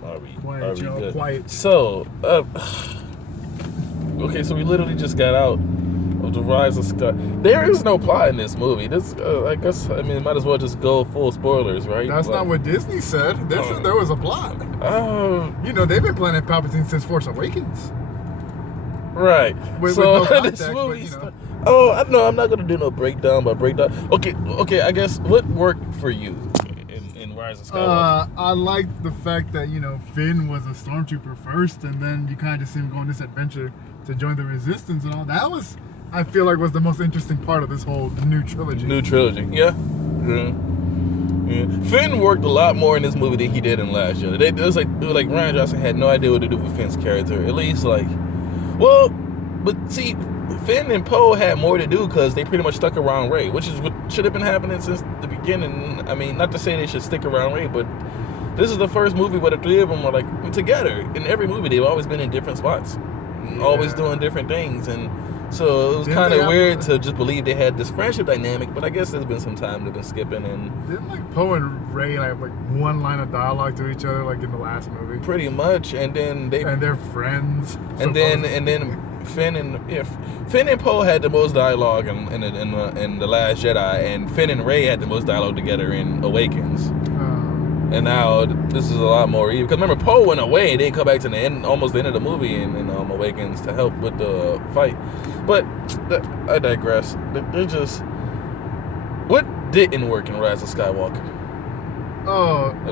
Quiet, Joe. good? Quiet. So, okay, so we literally just got out of the Rise of Sky. There is no plot in this movie. This, I guess, I mean, might as well just go full spoilers, right? That's not what Disney said. They said there was a plot. You know, they've been planning Palpatine since Force Awakens. Right. With so no context, this movie. but, you know. Oh, I know. I'm not gonna do no breakdown by breakdown. Okay. I guess what worked for you in Rise of Skywalker? I like the fact that Finn was a stormtrooper first, and then you kind of see him go on this adventure to join the Resistance and all. That was, I feel like, was the most interesting part of this whole new trilogy. Yeah. Finn worked a lot more in this movie than he did in Last Jedi. It was like Rian Johnson had no idea what to do with Finn's character. At least but see, Finn and Poe had more to do because they pretty much stuck around Rey, which is what should have been happening since the beginning. I mean, not to say they should stick around Rey, but this is the first movie where the three of them were together. In every movie, they've always been in different spots, always doing different things, and so it was kind of weird to just believe they had this friendship dynamic. But I guess there's been some time they've been skipping, and didn't Poe and Rey have one line of dialogue to each other in the last movie? Pretty much, and then they're friends, and then. Finn and Poe had the most dialogue in the Last Jedi, and Finn and Rey had the most dialogue together in Awakens. And now this is a lot more even. Because remember, Poe went away and didn't come back to almost the end of the movie in Awakens to help with the fight. But I digress. There's just what didn't work in Rise of Skywalker.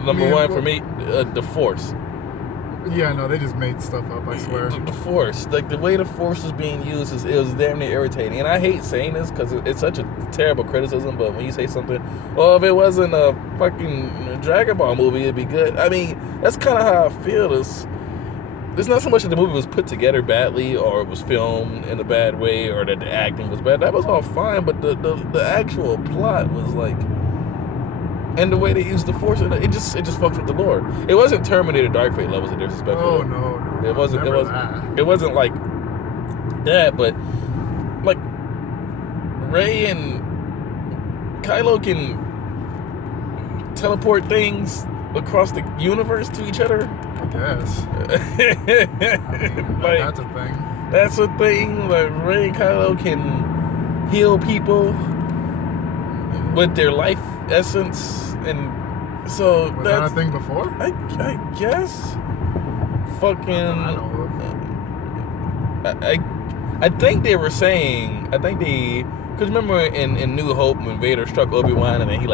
Number one for me, the Force. Yeah, no, they just made stuff up, I swear. The Force, the way the Force was being used, it was damn near irritating. And I hate saying this because it's such a terrible criticism, but when you say something, if it wasn't a fucking Dragon Ball movie, it'd be good. I mean, that's kind of how I feel. It's not so much that the movie was put together badly, or it was filmed in a bad way, or that the acting was bad. That was all fine, but the actual plot was and the way they used the Force, it just fucked with the lore. It wasn't Terminator Dark Fate levels of disrespect. Oh no. It wasn't like that, but Rey and Kylo can teleport things across the universe to each other. I guess. That's a thing. That's a thing. Rey and Kylo can heal people with their life essence, and so was that a thing before? I guess. I think they were saying. Because remember in New Hope when Vader struck Obi-Wan and then he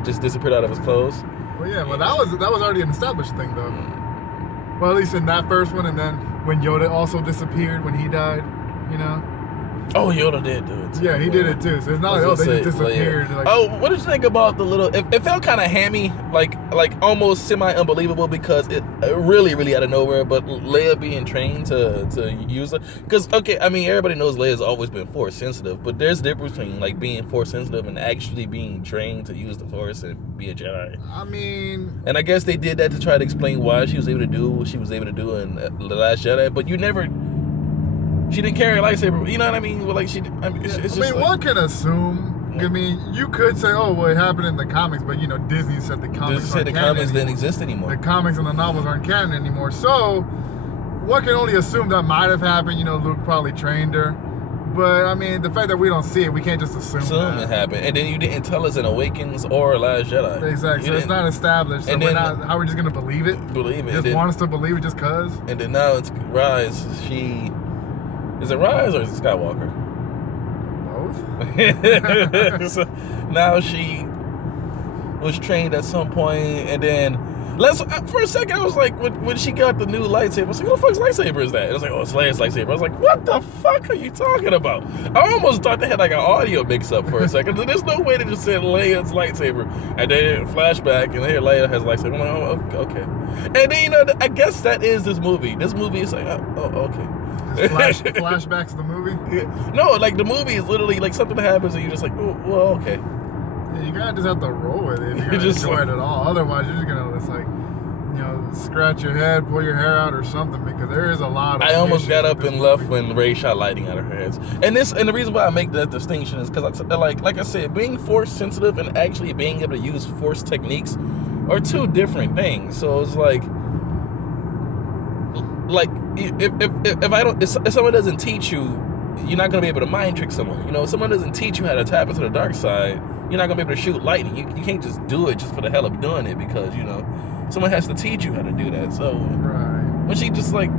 just disappeared out of his clothes. Well, yeah, well that was already an established thing though. Well, at least in that first one, and then when Yoda also disappeared when he died, Oh, Yoda did do it too. Yeah, he did it too. So it's not they just disappeared. What did you think about the little? It felt kind of hammy, like almost semi-unbelievable because it really, really out of nowhere. But Leia being trained to use it, because everybody knows Leia's always been Force sensitive, but there's a difference between being Force sensitive and actually being trained to use the Force and be a Jedi. And I guess they did that to try to explain why she was able to do what she was able to do in The Last Jedi, but you never. She didn't carry a lightsaber, you know what I mean? One can assume. You could say, it happened in the comics, but Disney said the comics didn't exist anymore. The comics and the novels aren't canon anymore. So one can only assume that might have happened. Luke probably trained her. But the fact that we don't see it, we can't just assume that it happened. And then you didn't tell us in Awakens or Last Jedi. Exactly. So it's not established. So how are we just gonna believe it? Just want us to believe it just cause? And then now it's Rise. Is it Rise or is it Skywalker? Both. So now she was trained at some point, and then for a second I was like, when she got the new lightsaber, I was like, what the fuck's lightsaber is that? It was like, it's Leia's lightsaber. I was like, what the fuck are you talking about? I almost thought they had an audio mix-up for a second. There's no way they just said Leia's lightsaber, and then flashback, and then Leia has lightsaber. I'm like, oh, okay. And then I guess that is this movie. This movie is like, oh, okay. Flashbacks to the movie? Yeah. No, the movie is literally something happens and you're just like, oh, well, okay. Yeah, you gotta just have to roll with it if you're gonna enjoy it at all. Otherwise, you're just gonna scratch your head, pull your hair out or something, because there is a lot of I almost got up and left when Rey shot lightning out of her head. And the reason why I make that distinction is because like I said, being Force sensitive and actually being able to use Force techniques are two different things. So it's like if someone doesn't teach you, you're not gonna be able to mind trick someone. You know, if someone doesn't teach you how to tap into the dark side, you're not gonna be able to shoot lightning. You can't just do it just for the hell of doing it, because you know someone has to teach you how to do that. So when she just like,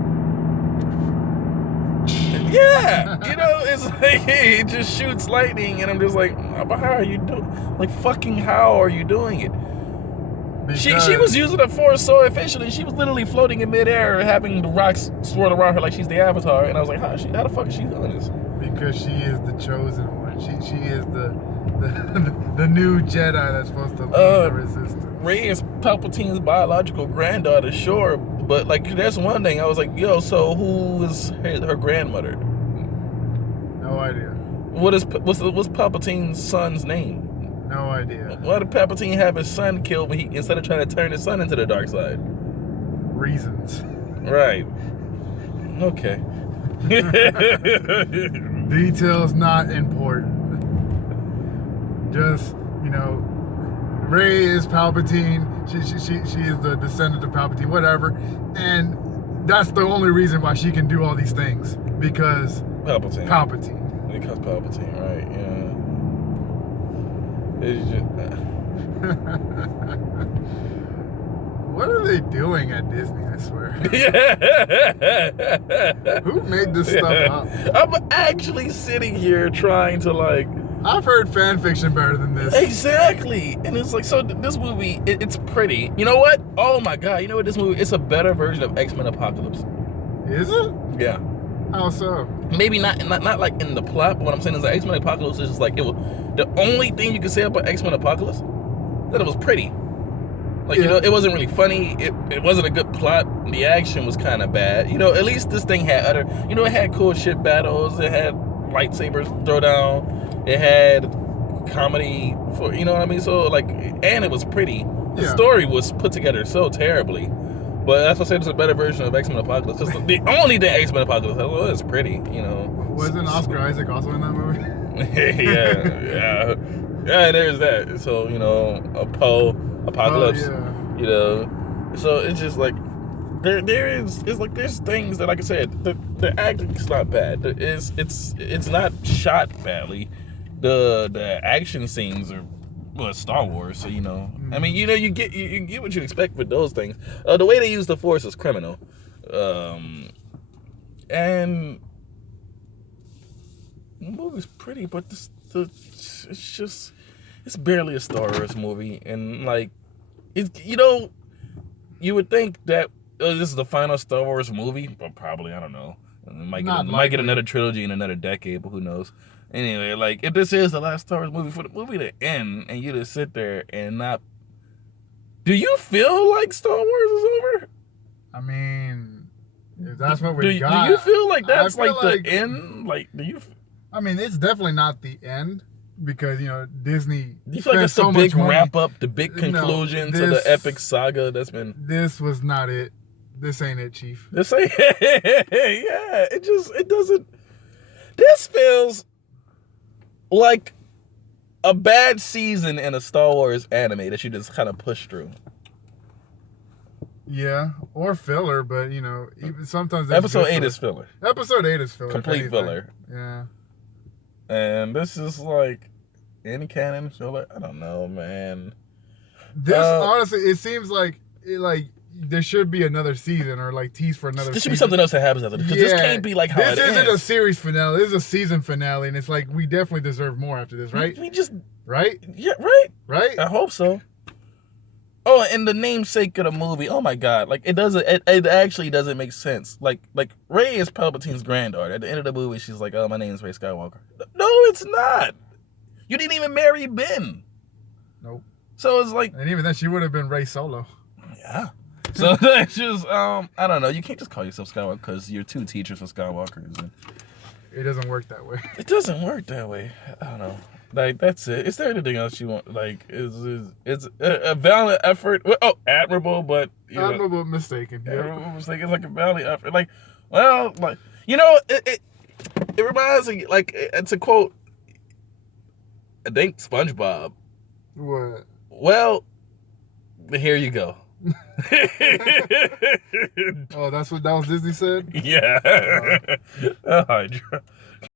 yeah, you know, it's like hey, it just shoots lightning, and I'm just like, but how are you doing? Like fucking how are you doing it? She was using the force so efficiently. She was literally floating in midair, having the rocks swirl around her like she's the Avatar. And I was like, how the fuck is she doing this? Because she is the chosen one. She is the new Jedi that's supposed to lead the Resistance. Rey is Palpatine's biological granddaughter, sure, but like that's one thing. I was like, yo, so who is her grandmother? No idea. What's Palpatine's son's name? No idea. Why did Palpatine have his son killed when instead of trying to turn his son into the dark side? Reasons. Right. Okay. Details not important. Just, you know, Rey is Palpatine. She is the descendant of Palpatine, whatever. And that's the only reason why she can do all these things. Because Palpatine. Because Palpatine, right, yeah. It's just... What are they doing at Disney, I swear? Who made this stuff up? I'm actually sitting here trying to like... I've heard fan fiction better than this. Exactly. And it's like, so this movie, it's pretty. You know what? Oh my God. You know what, this movie, it's a better version of X-Men Apocalypse. Is it? Yeah. How so? Maybe not like in the plot, but what I'm saying is that X-Men Apocalypse is just like, it was the only thing you could say about X-Men Apocalypse, that it was pretty. Like, yeah. You know, it wasn't really funny. It wasn't a good plot. The action was kind of bad. You know, at least this thing had it had cool shit battles. It had lightsabers throw down. It had comedy for, you know what I mean? So like, and it was pretty. The story was put together so terribly. But that's what I said, it's a better version of X-Men Apocalypse. Just the only thing X-Men Apocalypse had was pretty, you know. Wasn't Oscar Isaac also in that movie? yeah, there's that. So, you know, a Poe Apocalypse, you know. So it's just like, there's things that, like I said, the acting's not bad. It's not shot badly. The action scenes are, well, Star Wars, so you know. I mean, you know, you get what you expect with those things. The way they use the Force is criminal, and the movie's pretty, but it's barely a Star Wars movie, and like, you would think that this is the final Star Wars movie, but probably, I don't know. It might get another trilogy in another decade, but who knows? Anyway, like, if this is the last Star Wars movie, for the movie to end and you to sit there and not... Do you feel like Star Wars is over? I mean, if that's what we got... Do you feel like that's like the end? Like, do you... I mean, it's definitely not the end, because, you know, Disney... Do you feel like it's the big wrap-up, the big conclusion to the epic saga that's been... This was not it. This ain't it, Chief. This ain't... Yeah, it doesn't... This feels... like a bad season in a Star Wars anime that you just kind of push through. Yeah, or filler, but you know, even sometimes Episode 8 is filler. Episode 8 is filler. Complete filler. Yeah. And this is like any canon filler. I don't know, man. This honestly, it seems like there should be another season, or like tease for another season. There should be something else that happens after this. Because this can't be like how it ends. This isn't a series finale. This is a season finale, and it's like, we definitely deserve more after this, right? We just... Right? Yeah, right? Right? I hope so. Oh, and the namesake of the movie, oh my God. Like, it actually doesn't make sense. Like Rey is Palpatine's granddaughter. At the end of the movie, she's like, oh, my name's Rey SKYWALKER. No, it's not. You didn't even marry Ben. Nope. So it's like... And even then, she would have been Rey Solo. Yeah. So that's just, I don't know. You can't just call yourself Skywalker because you're two teachers for Skywalkers. And it doesn't work that way. It doesn't work that way. I don't know. Like, that's it. Is there anything else you want? Like, it's a valiant effort. Oh, admirable, but... Admirable, mistaken. Admirable mistake. It's like a valiant effort. Like, well, like, you know, it reminds me, like, it's a quote, I think SpongeBob. What? Well, here you go. Oh, that was Disney said? Yeah. Hydra.